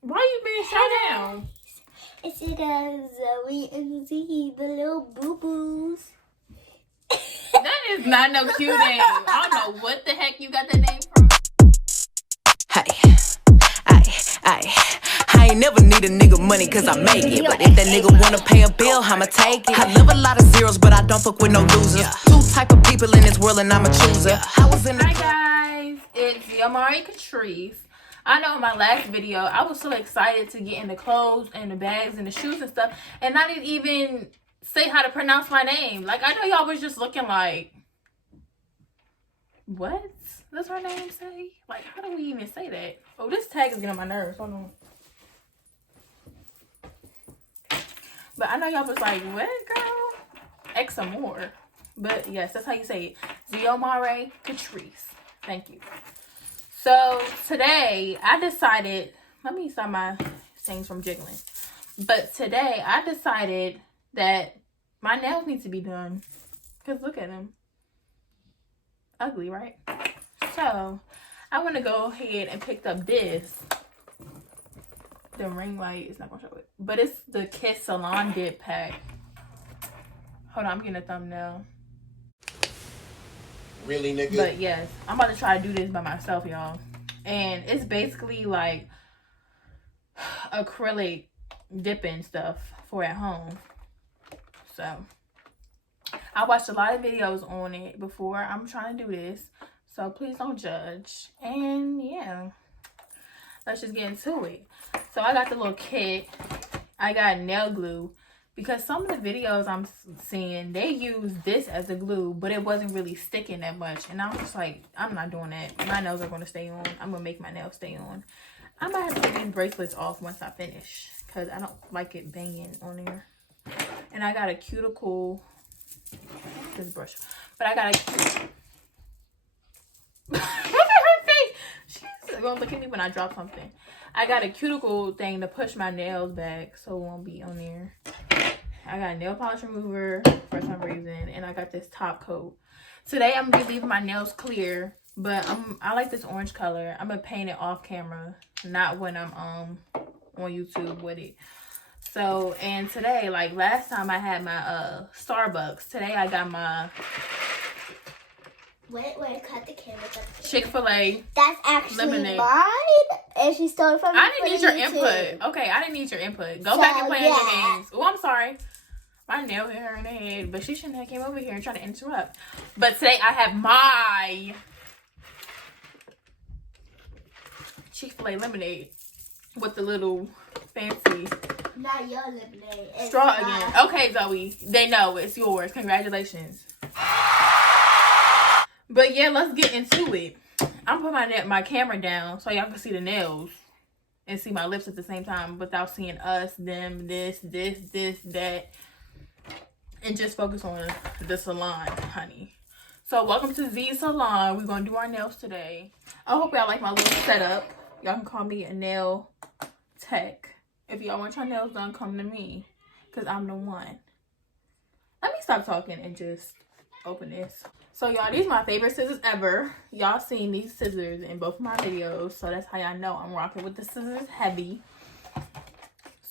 Why you being shut down? It's because Zoe and Z, the little boo-boos. That is not no cute name. I don't know what the heck you got that name from. Hey, I ain't never need a nigga money cause I make it. But if that nigga wanna pay a bill, I'ma take it. I love a lot of zeros, but I don't fuck with no losers. Two type of people in this world and I'm a chooser. I was in the Hi guys, it's Yamari Catrice. I know in my last video, I was so excited to get in the clothes and the bags and the shoes and stuff. And I didn't even say how to pronounce my name. Like, I know y'all was just looking like, what does her name say? Like, how do we even say that? Oh, this tag is getting on my nerves. Hold on. But I know y'all was like, what, girl? X some more. But yes, that's how you say it. Ziomare Catrice. Thank you. So today I decided, let me stop my things from jiggling. But today I decided that my nails need to be done. Because look at them. Ugly, right? So I want to go ahead and pick up this. The ring light is not going to show it. But it's the Kiss Salon Dip Pack. Hold on, I'm getting a thumbnail. Really, nigga? But yes, I'm about to try to do this by myself, y'all. And it's basically like acrylic dipping stuff for at home. So I watched a lot of videos on it before I'm trying to do this. So please don't judge. And yeah, let's just get into it. So I got the little kit. I got nail glue. Because some of the videos I'm seeing, they use this as a glue, but it wasn't really sticking that much. And I was just like, I'm not doing that. My nails are going to stay on. I'm going to make my nails stay on. I might have to take these bracelets off once I finish, because I don't like it banging on there. And I got a cuticle. This brush. But I got a... Look at her face. She's going to look at me when I drop something. I got a cuticle thing to push my nails back so it won't be on there. I got a nail polish remover for some reason, and I got this top coat. Today I'm gonna be leaving my nails clear, but I like this orange color. I'm gonna paint it off camera, not when I'm on YouTube with it. So, and today, like last time I had my Starbucks. Today I got my Wait, cut the camera. Chick-fil-A. That's actually lemonade. mine, and she stole it from me. I didn't need your input. Okay, I didn't need your input. Go back and play your games. Oh, I'm sorry. My nail hit her in the head, but she shouldn't have came over here and tried to interrupt. But today I have my Chick-fil-A lemonade with the little fancy Not your lemonade. straw again. Okay, Zoe, they know it's yours. Congratulations. But yeah, let's get into it. I'm putting my camera down so y'all can see the nails and see my lips at the same time without seeing us, them, this, that. And just focus on the salon, honey. So welcome to Z Salon. We're going to do our nails today. I hope y'all like my little setup. Y'all can call me a nail tech. If y'all want your nails done, come to me. Because I'm the one. Let me stop talking and just open this. So y'all, these are my favorite scissors ever. Y'all seen these scissors in both of my videos. So that's how y'all know I'm rocking with the scissors heavy.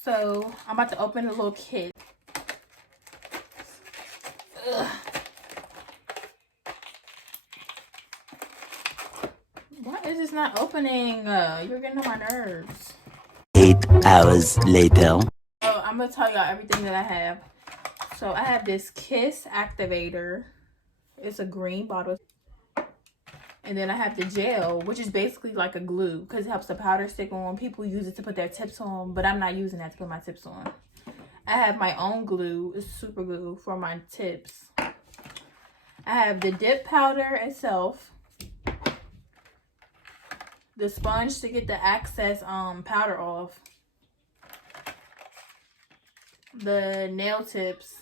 So I'm about to open a little kit. Ugh. Why is this not opening? You're getting on my nerves. 8 hours later. Oh, I'm gonna tell y'all everything that I have. So I have this Kiss activator. It's a green bottle. And then I have the gel, which is basically like a glue because it helps the powder stick on. People use it to put their tips on, but I'm not using that to put my tips on. I have my own glue. It's super glue for my tips. I have the dip powder itself. The sponge to get the excess powder off. The nail tips.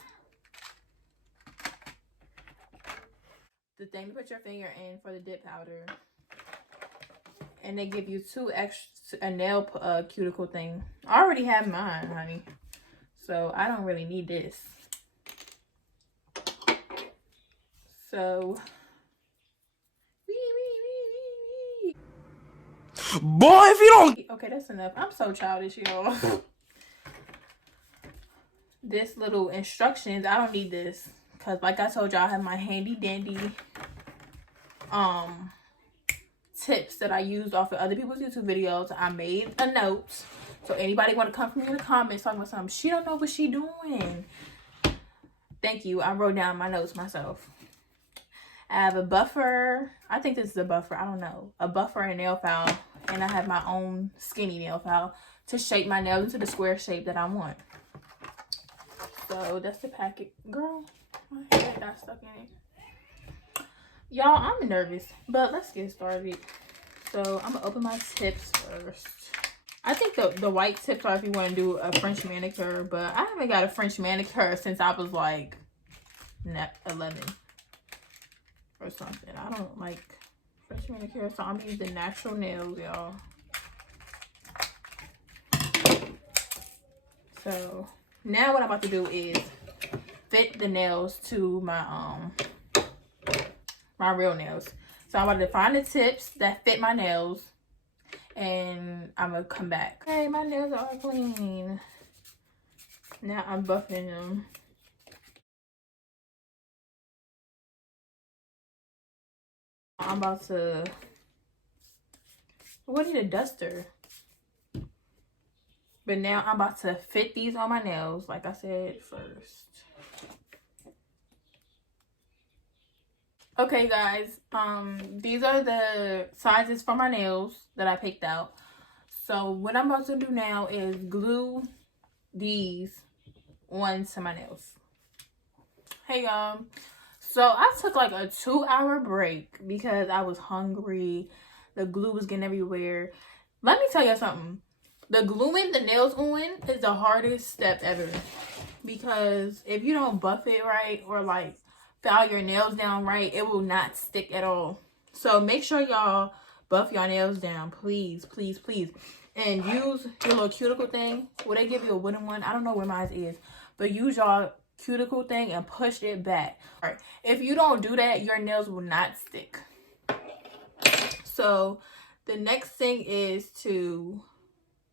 The thing to put your finger in for the dip powder. And they give you two extra, a nail cuticle thing. I already have mine, honey. So I don't really need this. So Boy, if you don't... Okay, that's enough. I'm so childish, y'all. This little instructions, I don't need this. Because like I told y'all, I have my handy dandy tips that I used off of other people's YouTube videos. I made a note. So anybody want to come from me in the comments talking about something, she don't know what she doing. Thank you. I wrote down my notes myself. I have a buffer. I think this is a buffer. I don't know. A buffer and nail file. And I have my own skinny nail file to shape my nails into the square shape that I want. So that's the packet. Girl, my head got stuck in it. Y'all, I'm nervous, but let's get started. So I'm gonna open my tips first. I think the white tips are if you want to do a French manicure, but I haven't got a French manicure since I was like 11 or something. I don't like French manicure, so I'm using natural nails, y'all. So now what I'm about to do is fit the nails to my my real nails. So I'm about to find the tips that fit my nails, and I'm gonna come back. Hey, my nails are all clean. Now I'm buffing them. I'm about to, what need a duster? But now I'm about to fit these on my nails, like I said first. Okay, guys, these are the sizes for my nails that I picked out. So what I'm about to do now is glue these onto my nails. Hey, y'all. So I took like a 2-hour break because I was hungry. The glue was getting everywhere. Let me tell you something. The gluing the nails on is the hardest step ever. Because if you don't buff it right or like file your nails down right, it will not stick at all. So make sure y'all buff your nails down, please, please, please. And use your little cuticle thing. Will they give you a wooden one? I don't know where mine is. But use your cuticle thing and push it back. All right. If you don't do that, your nails will not stick. So the next thing is to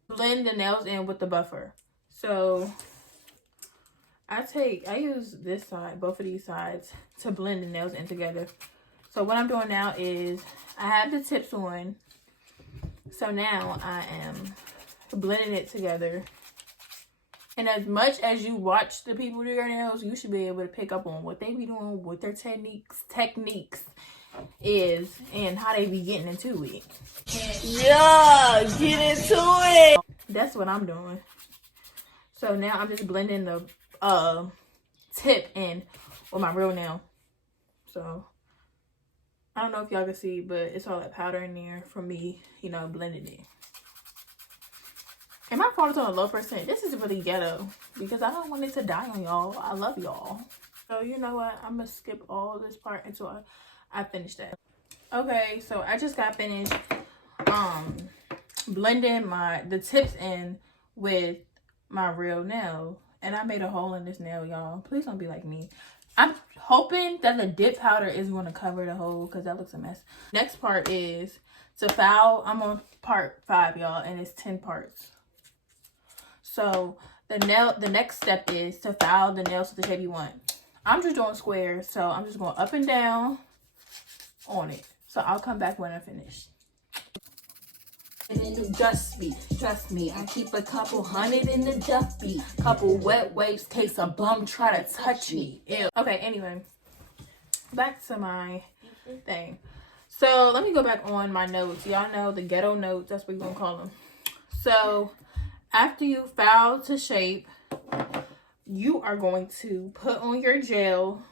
blend the nails in with the buffer. So I use this side, both of these sides, to blend the nails in together. So what I'm doing now is I have the tips on. So now I am blending it together. And as much as you watch the people do your nails, you should be able to pick up on what they be doing, what their techniques is, and how they be getting into it. Yeah, get into it. That's what I'm doing. So now I'm just blending the tip in with my real nail. So I don't know if y'all can see, but it's all that powder in there from me, you know, blending it. And my phone is on a low percent. This is really ghetto because I don't want it to die on y'all. I love y'all. So you know what? I'm gonna skip all this part until I finish that. Okay, so I just got finished blending the tips in with my real nail. And I made a hole in this nail, y'all. Please don't be like me. I'm hoping that the dip powder is going to cover the hole because that looks a mess. Next part is to file. I'm on part 5, y'all, and it's 10 parts. So the next step is to file the nails to the shape you want. I'm just doing squares, so I'm just going up and down on it. So I'll come back when I finish. Trust me, I keep a couple hundred in the duffy. Couple wet wipes, case a bum try to touch me. Ew. Okay, anyway, back to my thing. So let me go back on my notes. Y'all know the ghetto notes, that's what we're gonna call them. So after you file to shape, you are going to put on your gel.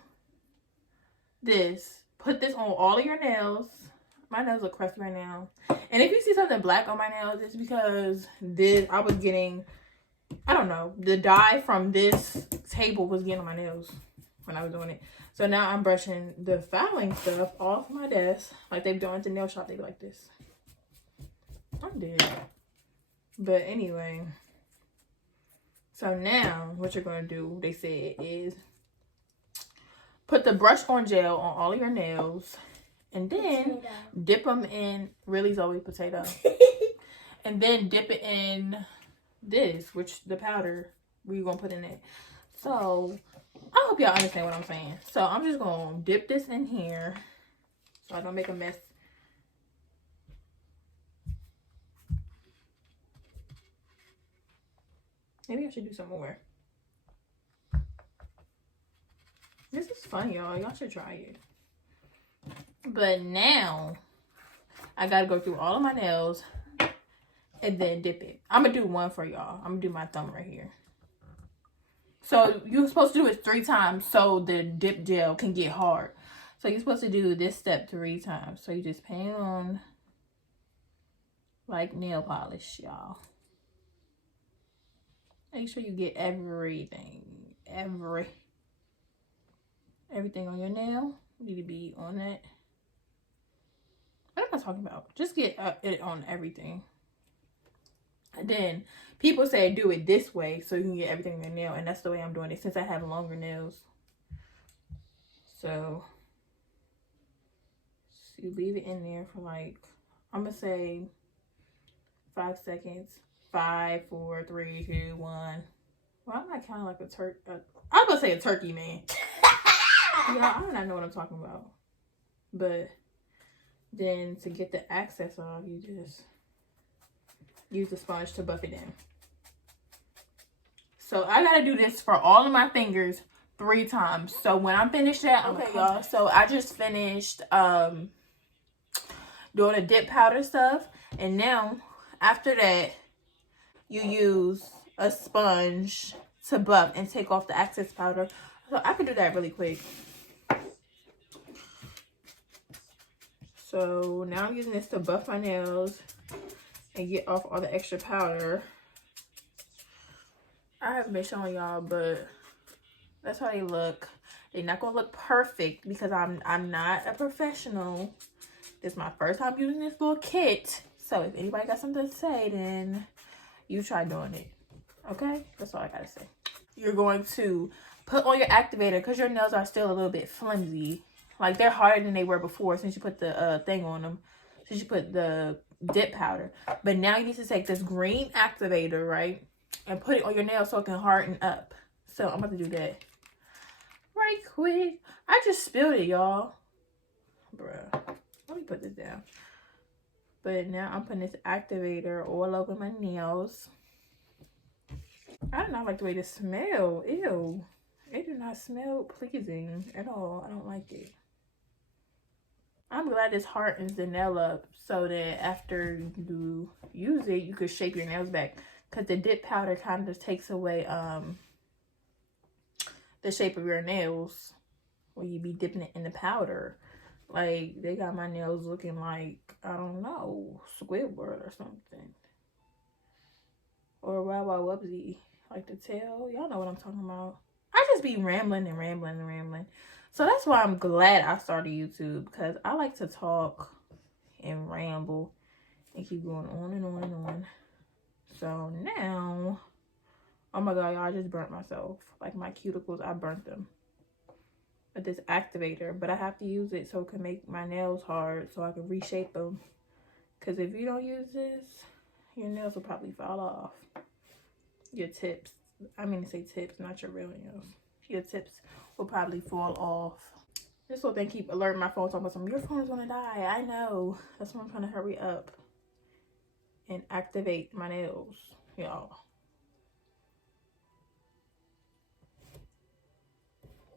Put this on all of your nails. My nails look crusty right now. And if you see something black on my nails, it's because I was getting, I don't know, the dye from this table was getting on my nails when I was doing it. So now I'm brushing the filing stuff off my desk. Like they've done at the nail shop, they go like this. I'm dead. But anyway. So now what you're going to do, they said, is put the brush on gel on all of your nails. And then dip them in, really Zoe potato. and then dip it in this, which the powder we're gonna put in it. So I hope y'all understand what I'm saying. So I'm just gonna dip this in here so I don't make a mess. Maybe I should do some more. This is fun, y'all. Y'all should try it. But now I gotta go through all of my nails and then dip it. I'm gonna do one for y'all. I'm gonna do my thumb right here. So you're supposed to do it 3 times so the dip gel can get hard. So you're supposed to do this step 3 times. So you just paint on like nail polish, y'all. Make sure you get everything. Everything on your nail. You need to be on that. What am I talking about? Just get it on everything. And then people say do it this way so you can get everything on your nail. And that's the way I'm doing it since I have longer nails. So you leave it in there for like, I'm going to say 5 seconds. 5, 4, 3, 2, 1. Well, I'm not kind of like a turkey. I'm going to say a turkey, man. Yeah, I do not know what I'm talking about. But then to get the excess off, you just use the sponge to buff it in. So I gotta do this for all of my fingers 3 times. So when I'm finished that, okay, y'all. So I just finished doing the dip powder stuff, and now after that, you use a sponge to buff and take off the excess powder. So I can do that really quick. So now I'm using this to buff my nails and get off all the extra powder. I haven't been showing y'all, but that's how they look. They're not gonna look perfect because I'm not a professional. This is my first time using this little kit. So if anybody got something to say, then you try doing it. Okay? That's all I gotta say. You're going to put on your activator because your nails are still a little bit flimsy. Like, they're harder than they were before since you put the thing on them. Since you put the dip powder. But now you need to take this green activator, right? And put it on your nails so it can harden up. So I'm about to do that right quick. I just spilled it, y'all. Bruh. Let me put this down. But now I'm putting this activator all over my nails. I do not like the way this smells. Ew. It do not smell pleasing at all. I don't like it. I'm glad this hardens the nail up so that after you use it, you could shape your nails back. Because the dip powder kind of takes away the shape of your nails when you be dipping it in the powder. Like, they got my nails looking like, I don't know, Squidward or something. Or Wow Wow Wubsy. Like the tail. Y'all know what I'm talking about. I just be rambling and rambling and rambling. So that's why I'm glad I started YouTube. Because I like to talk and ramble and keep going on and on and on. So now, oh my god, y'all, I just burnt myself. Like my cuticles, I burnt them with this activator. But I have to use it so it can make my nails hard so I can reshape them. Because if you don't use this, your nails will probably fall off. Your tips. I mean to say tips, not your real nails. Your tips will probably fall off. This little thing keep alerting my phone talking about some, your phone's gonna die. I know. That's why I'm trying to hurry up and activate my nails, y'all.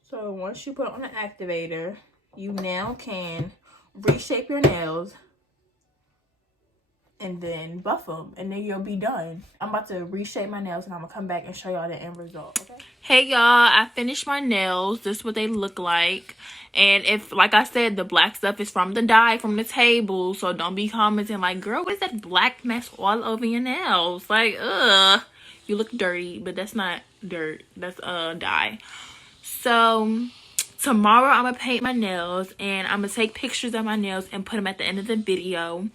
So once you put on the activator, you now can reshape your nails and then buff them, and then you'll be done. I'm about to reshape my nails and I'm gonna come back and show y'all the end result, okay? Hey y'all, I finished my nails. This is what they look like. And if, like I said, the black stuff is from the dye from the table, so don't be commenting like, girl, what is that black mess all over your nails? Like, ugh, you look dirty, but that's not dirt, that's dye. So tomorrow I'm gonna paint my nails and I'm gonna take pictures of my nails and put them at the end of the video.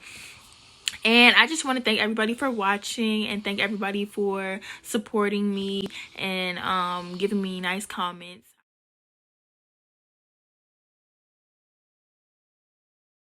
And I just want to thank everybody for watching and thank everybody for supporting me and giving me nice comments.